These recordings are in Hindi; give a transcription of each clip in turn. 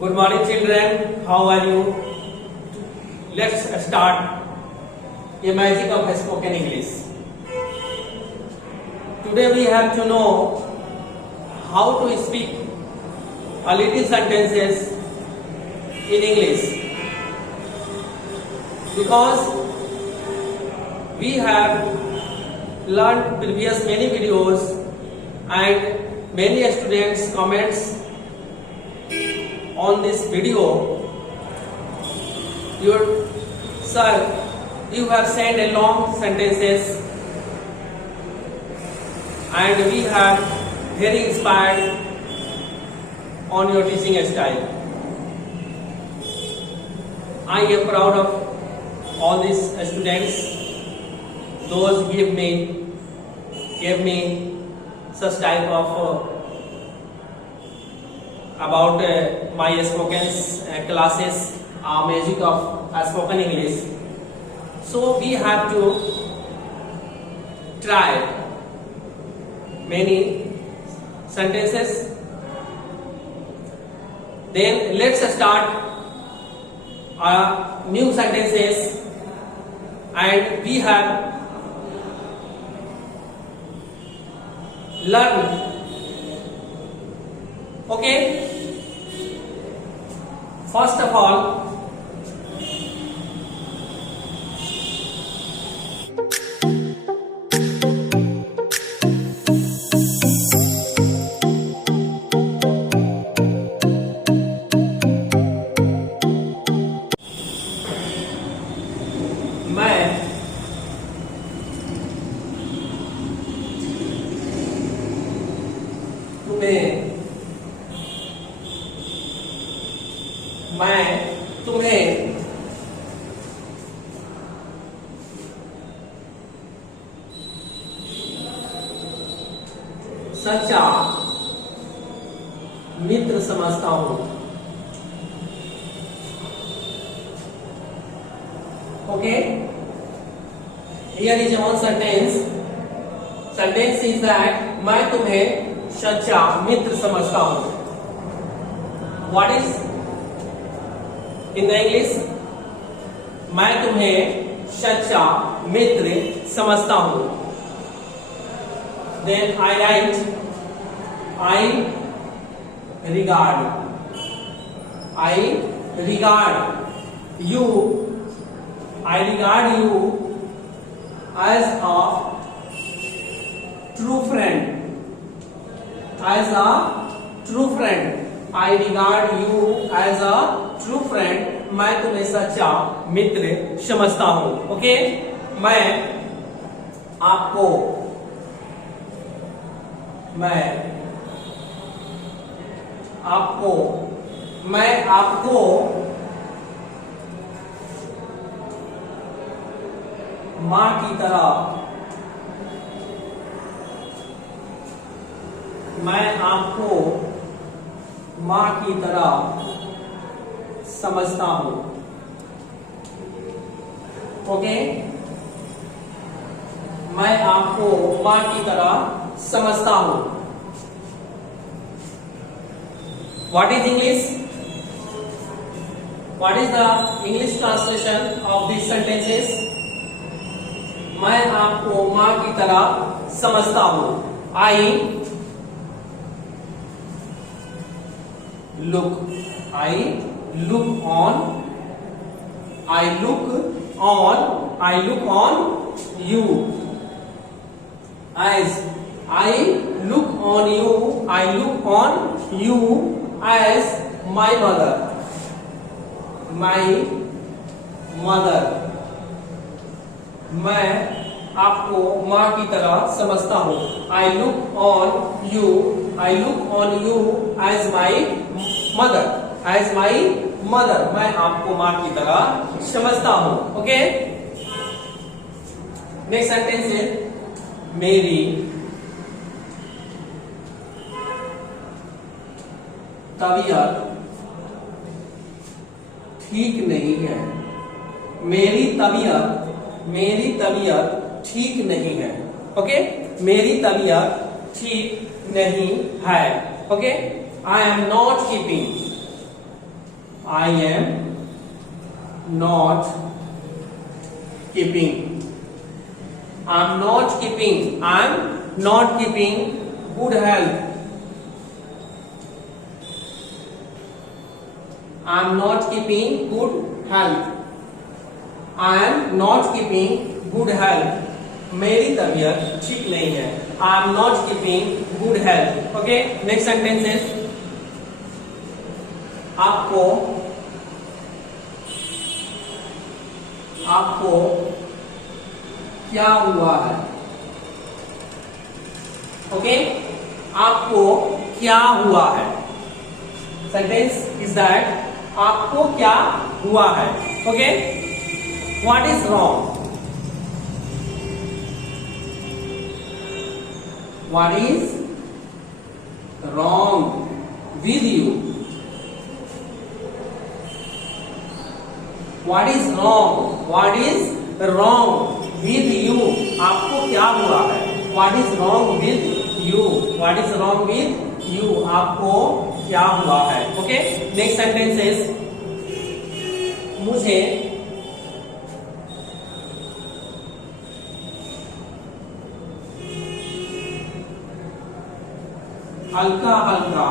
Good morning, children. How are you? Let's start a magic of spoken English. Today we have to know how to speak a little sentences in English, because we have learned previous many videos and many students comments on this video. Your sir, you have sent a long sentences and we have very inspired on your teaching style. I am proud of all these students. Those gave me such type of about my spoken classes, magic of spoken English. So we have to try many sentences. Then let's start new sentences, and we have learned. Okay, first of all, मैं तुम्हें सच्चा मित्र समझता हूं. Okay, here is one sentence. Sentence is that मैं तुम्हें सच्चा मित्र समझता हूं. What is in the English? मैं तुम्हें सच्चा मित्र समझता हूं. Then I write, I regard you. I regard you as a true friend. As a true friend. I regard you as a true friend. मैं तुम्हें सच्चा मित्र समझता हूं. ओके, मैं आपको मां की तरह समझता हूं. ओके, मैं आपको मां की तरह समझता हूं. What is English? What is the English translation of these sentences? मैं आपको मां की तरह समझता हूं. I look on you as as my mother. मैं आपको मां की तरह समझता हूं. I look on you as my mother. मैं आपको मां की तरह समझता हूं. ओके, नेक्स्ट सेंटेंस है, मेरी तबीयत ठीक नहीं है. मेरी तबीयत ठीक नहीं है. ओके, मेरी तबीयत ठीक नहीं है. Okay, I am not keeping I am not keeping. I'm not keeping. I'm not keeping good health. I'm not keeping good health. I am not keeping good health. मेरी तबीयत ठीक नहीं है. I am not keeping good health. Okay. Next sentence is आपको क्या हुआ है. Okay. आपको क्या हुआ है. Sentence is that आपको क्या हुआ है. Okay. What is wrong? What is wrong with you? What is wrong? What is wrong with you? आपको क्या हुआ है. What is wrong with you? What is wrong with you? आपको क्या हुआ है. Okay. Next sentence is मुझे हल्का हल्का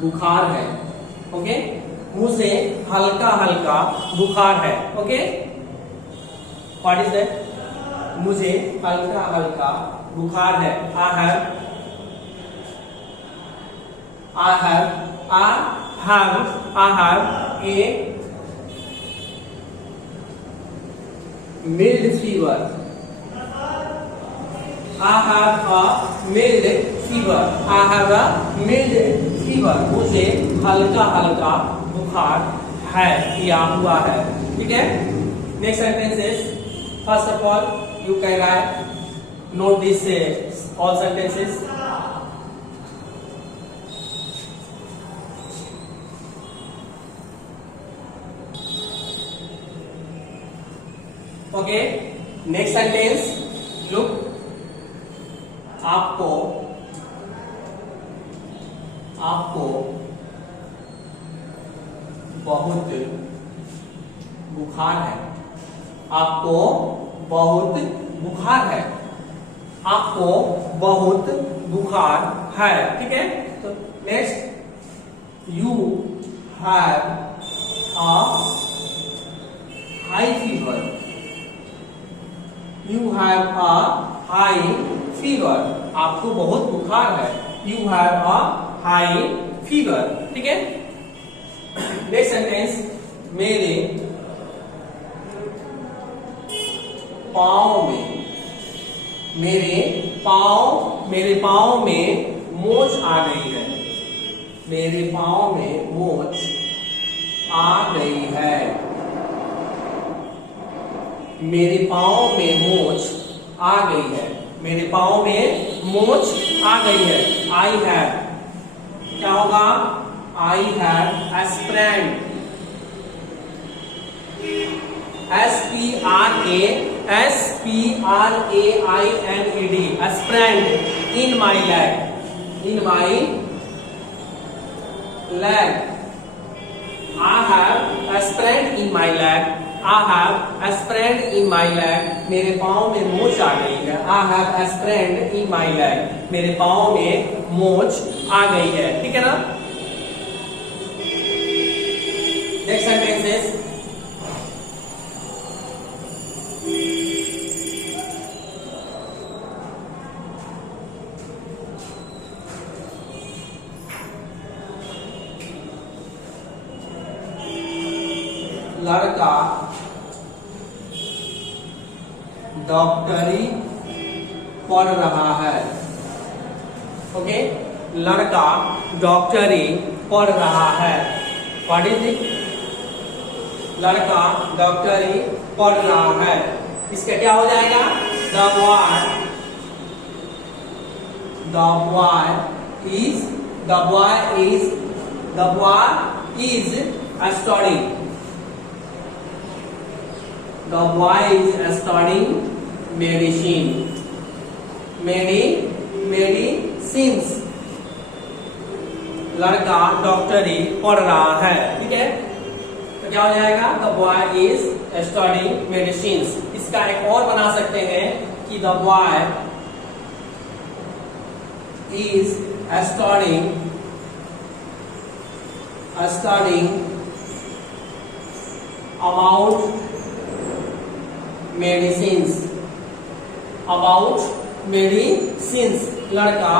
बुखार है. ओके. मुझे हल्का हल्का बुखार है. ओके. What is that. मुझे हल्का हल्का बुखार है. I have a mild fever. I have a mild fever. I have a mild fever. मुझे हल्का हल्का बुखार है या हुआ है. ठीक है. Next sentence is first of all you can write note this all sentences. Okay. Next sentence look. आपको बहुत बुखार है. आपको बहुत बुखार है. आपको बहुत बुखार है. ठीक है. तो next you have a high fever. You have a high fever. आपको बहुत बुखार है. You have a high fever. ठीक है. नेक्स्ट सेंटेंस मेरे पाँव में मोच आ गई है. मेरे पाँव में मोच आ गई है. मेरे पाँव में मोच आ गई है. मेरे पाँव में मोच आ गई है. आई हैव क्या होगा. I have sprained. SPRAINED sprained in my leg. I have aspirant in my leg. I have aspirant in my leg. मेरे पाँव में मोच आ गई है. I have aspirant in my leg. मेरे पाँव में मोच आ गई है. ठीक है ना. नेक्स्ट सेंटेंस इज लड़का डॉक्टरी पढ़ रहा है. ओके. लड़का डॉक्टरी पढ़ रहा है. What is it. लड़का डॉक्टरी पढ़ रहा है. इसका क्या हो जाएगा. The boy is studying. The boy is studying medicine. Medicine. Since लड़का डॉक्टरी पढ़ रहा है, ठीक है। तो क्या हो जाएगा, the boy is studying medicine. इसका एक और बना सकते हैं कि the boy is studying about medicine. About medicine, लड़का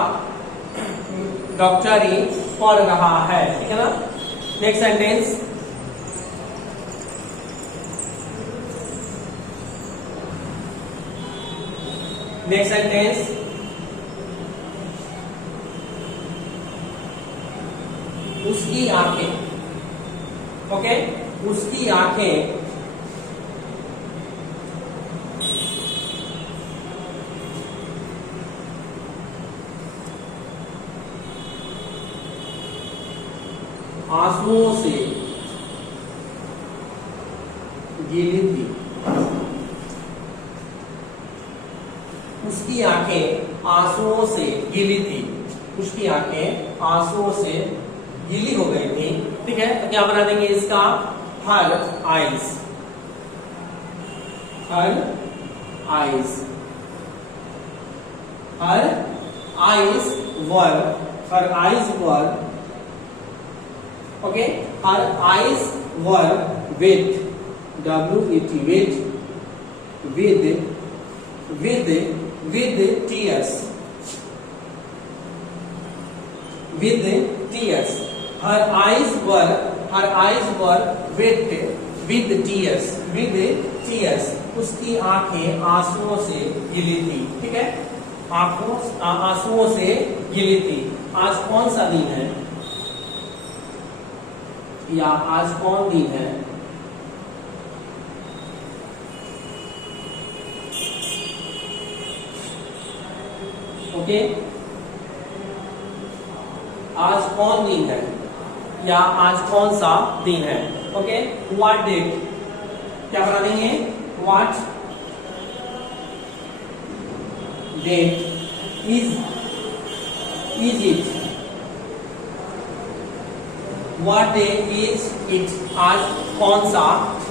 डॉक्टरी पढ़ रहा है, ठीक है ना। नेक्स्ट सेंटेंस, उसकी आंखें, ओके, उसकी आंखें आंसुओं से गीली थी। उसकी आंखें आंसुओं से गीली थी। उसकी आंखें आंसुओं से गीली हो गई थी, ठीक है। तो क्या बना देंगे इसका, her eyes. Her eyes, her eyes were, her eyes were, okay, her eyes were with, WET, with tears, with tears, her eyes were with tears, उसकी आंखें आंसुओं से गिली थी, ठीक है। आंसुओं से गिली थी। आज कौन सा दिन है, या आज कौन दिन है, ओके, आज कौन दिन है, या आज कौन सा दिन है, ओके। व्हाट डेट, क्या बना देंगे, what date is it, what day is it, आज कौन सा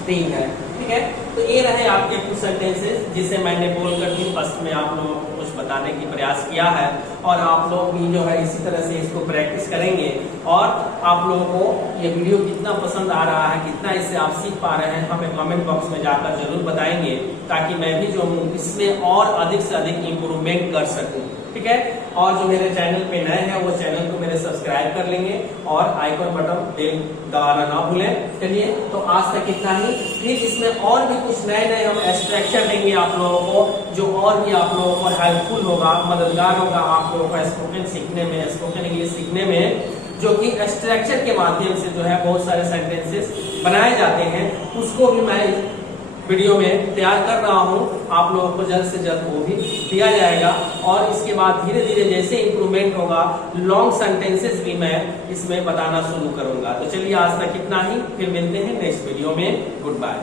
दिन है, ठीक है। तो ये रहे आपके कुछ सेंटेंसेस जिसे मैंने बोलकर भी फर्स्ट में आप लोगों को कुछ बताने की प्रयास किया है, और आप लोग भी जो है इसी तरह से इसको प्रैक्टिस करेंगे। और आप लोगों को ये वीडियो कितना पसंद आ रहा है, कितना इससे आप सीख पा रहे हैं, हमें कमेंट बॉक्स में जाकर जरूर बताएंगे, ताकि मैं भी जो हूँ इसमें और अधिक से अधिक इम्प्रूवमेंट कर सकूँ, ठीक है। और जो मेरे चैनल पे नए हैं वो चैनल को मेरे सब्सक्राइब कर लेंगे, और आइकन बटन बेल दबाना ना भूलें। चलिए, तो आज तक इतना ही। फिर इसमें और भी कुछ नए हम स्ट्रक्चर देंगे आप लोगों को, जो और भी आप लोगों को हेल्पफुल होगा, मददगार होगा आप लोगों को स्पोकन सीखने में, स्पोकन इंग्लिश सीखने में, जो कि स्ट्रक्चर के माध्यम से जो है बहुत सारे सेंटेंसेस बनाए जाते हैं। उसको भी मैं वीडियो में तैयार कर रहा हूं, आप लोगों को जल्द से जल्द वो भी दिया जाएगा। और इसके बाद धीरे धीरे जैसे इंप्रूवमेंट होगा, लॉन्ग सेंटेंसेस भी मैं इसमें बताना शुरू करूंगा। तो चलिए, आज तक इतना ही, फिर मिलते हैं नेक्स्ट वीडियो में। Good bye.